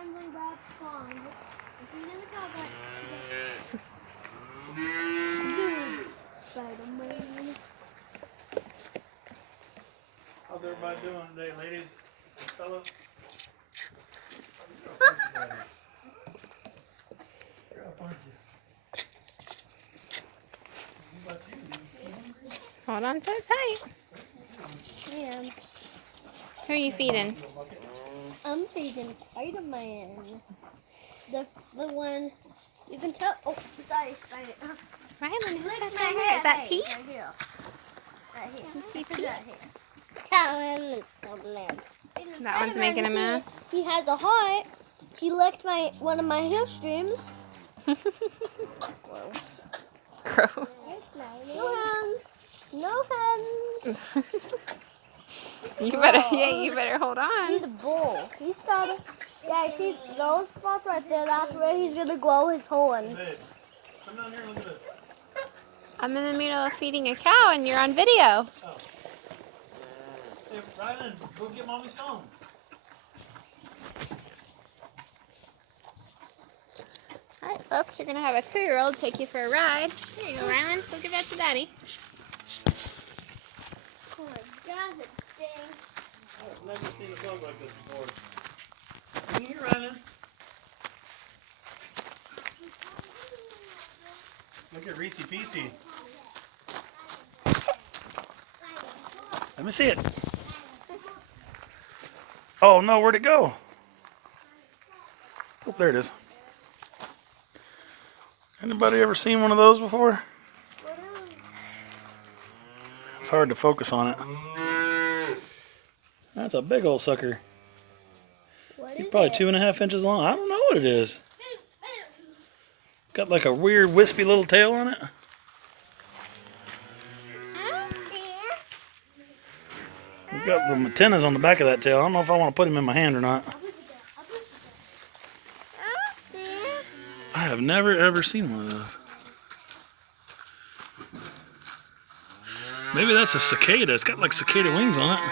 friendly Webb pond. If you're gonna go back, Spider-Man. How's everybody doing today, ladies and fellas? Hold on so tight. Yeah. Who are you feeding? I'm feeding Spider-Man. The one you can tell. Oh, sorry, Spider. Rylan, who's Lick that my down there? hair. Is that Hey, Pete? right here. Right here. You see Look at Pete? that here. That one is a mess. That one's making a mess. He has a heart. He licked one of my hair streams. Gross. No hands. No hands. You better hold He's on. a bull. He started. Yeah, see those spots right there. That's where he's gonna grow his horns. Babe, come down here and look at this. I'm in the middle of feeding a cow and you're on video. Oh. Hey, Rylan, go get mommy's phone. Alright, folks, you're going to have a 2-year-old take you for a ride. There you go, Rylan. Go give that to Daddy. Oh my God, it stinks. I've never seen a dog like this before. Come here, Rylan. Look at Reese Peasy. Let me see it. Oh no, where'd it go? Oh, there it is. Anybody ever seen one of those before? It's hard to focus on it. That's a big old sucker. He's probably 2.5 inches long. I don't know what it is. It's got like a weird wispy little tail on it. We've got the antennas on the back of that tail. I don't know if I want to put him in my hand or not. I have never ever seen one of those. Maybe that's a cicada. It's got like cicada wings on it.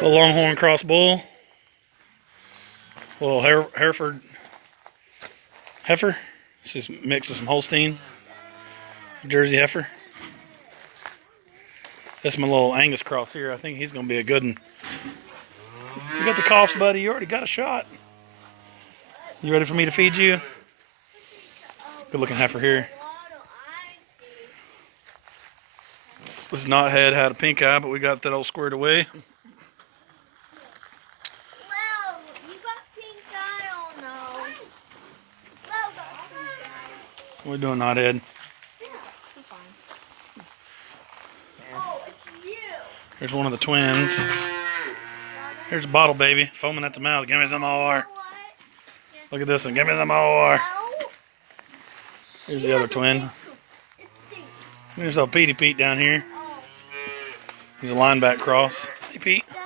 A longhorn cross bull. A little Hereford heifer. This is mixed with some Holstein. Jersey heifer. That's my little Angus cross here. I think he's going to be a good one. You got the coughs, buddy. You already got a shot. You ready for me to feed you? Good looking heifer here. This knothead had a pink eye, but we got that all squared away. Well, you got pink eye on now. What are we doing, knothead? Oh, it's you. Here's one of the twins. Here's a bottle baby, foaming at the mouth. Give me some more. Look at this one. Give me some more. Here's the other twin. Here's old Petey Pete down here. He's a lineback cross. Hey, Pete. Dada,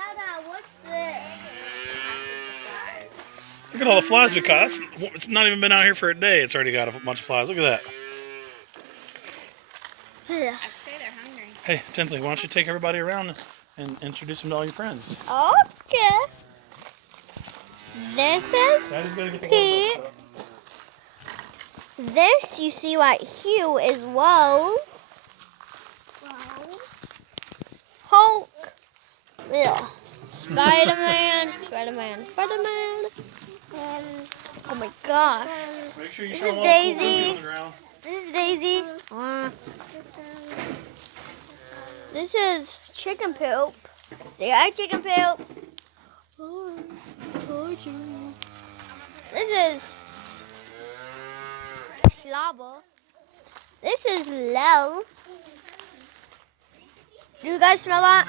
what's this? Look at all the flies we caught. It's not even been out here for a day. It's already got a bunch of flies. Look at that. Yeah. I'd say they're hungry. Hey, Tinsley, why don't you take everybody around and introduce them to all your friends? Okay. This is Daddy's gonna get the Pete. This you see right here is Rose. Hulk. Yeah. Spider-Man. Spider-Man. Spider-Man. And oh my gosh. Make sure you This show is them all the food Daisy. on the ground. This is Daisy. This is chicken poop. Say hi, chicken poop. This is slobber. This is Lel. Do you guys smell that?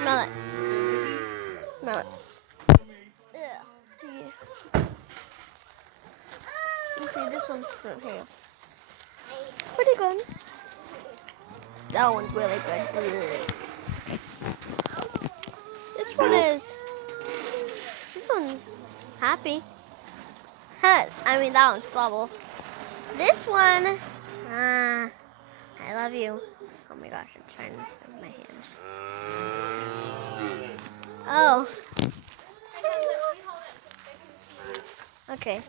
Smell it. Smell it. Yeah. Let's see, this one's from here. Pretty good. That one's really good. This one's happy. I mean, that one's slobber. This one, I love you. Oh my gosh, I'm trying to stuff my hands. Oh. Okay.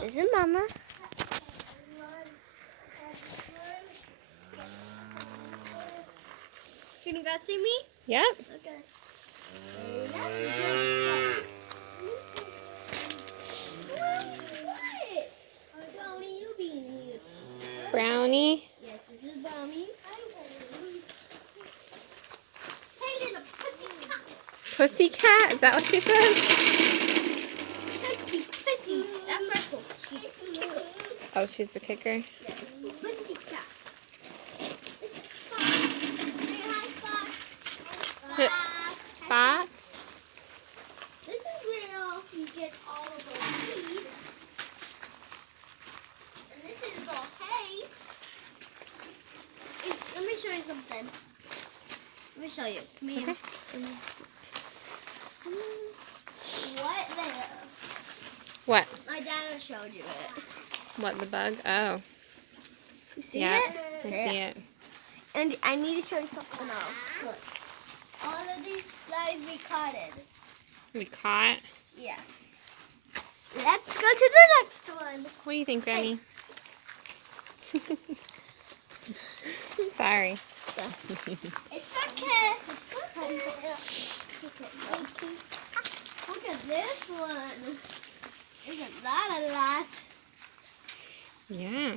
This is Mama. Can you guys see me? Yep. Okay. Brownie. Yes, this is Brownie. Hey, little Pussycat? Is that what you said? pussy. That's my pussy. Oh, she's the kicker. Yes, pussycat. Say hi, Spot. Spots. This is where you get all of those seeds. And this is all hay. Let me show you something. Let me show you. Come here. Okay. What there? What? My dad showed you it. What, the bug? Oh. You see Yeah, it? I see it. And I need to show you something else. Look. All of these guys we caught it. We caught. Yes. Let's go to the next one. What do you think, Granny? Sorry. It's okay. Look at this one. Isn't that a lot? Yeah.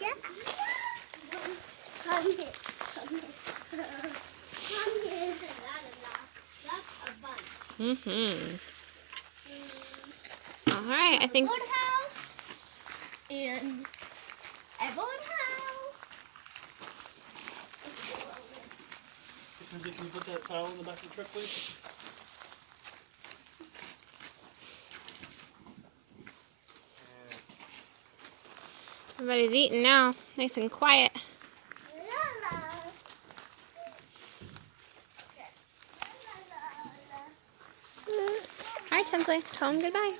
Yeah. Come here. Come here. Come here. Isn't that a lot? That's a bunch. Mm-hmm. All right, I think... Woodhouse and a woodhouse. Lindsay, can you put that towel in the back of the truck, please? Everybody's eating now. Nice and quiet. All right, Tinsley. Tell them goodbye.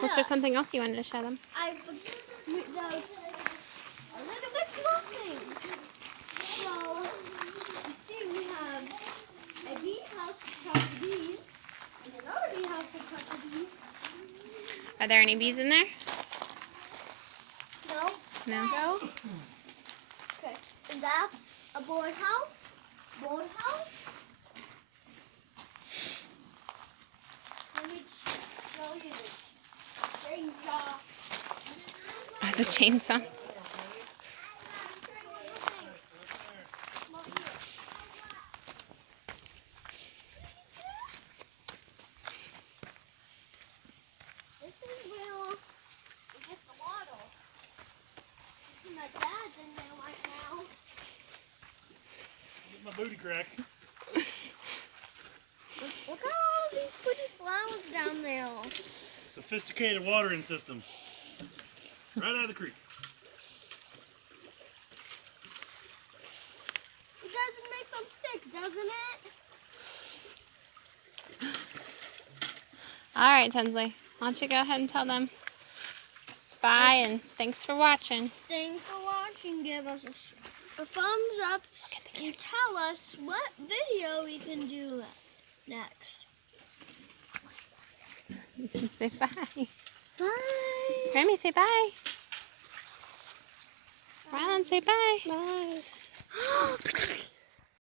Was there something else you wanted to show them? I forgot a little bit smoking. So, you see, we have a bee house to trap the bees, and another bee house to trap the bees. Are there any bees in there? No? No. No? Okay. And that's a board house. Board house. Let me show you this chainsaw. The chainsaw. This is where we get the water. See, my dad's in there right now. Get my booty crack. Look at all these pretty flowers down there. Sophisticated watering system. Right out of the creek. It doesn't make them sick, doesn't it? All right, Tinsley. Why don't you go ahead and tell them bye and thanks for watching. Thanks for watching. Give us a thumbs up and tell us what video we can do next. Say bye. Bye. Grammy, say bye. Rylan, say bye. Bye.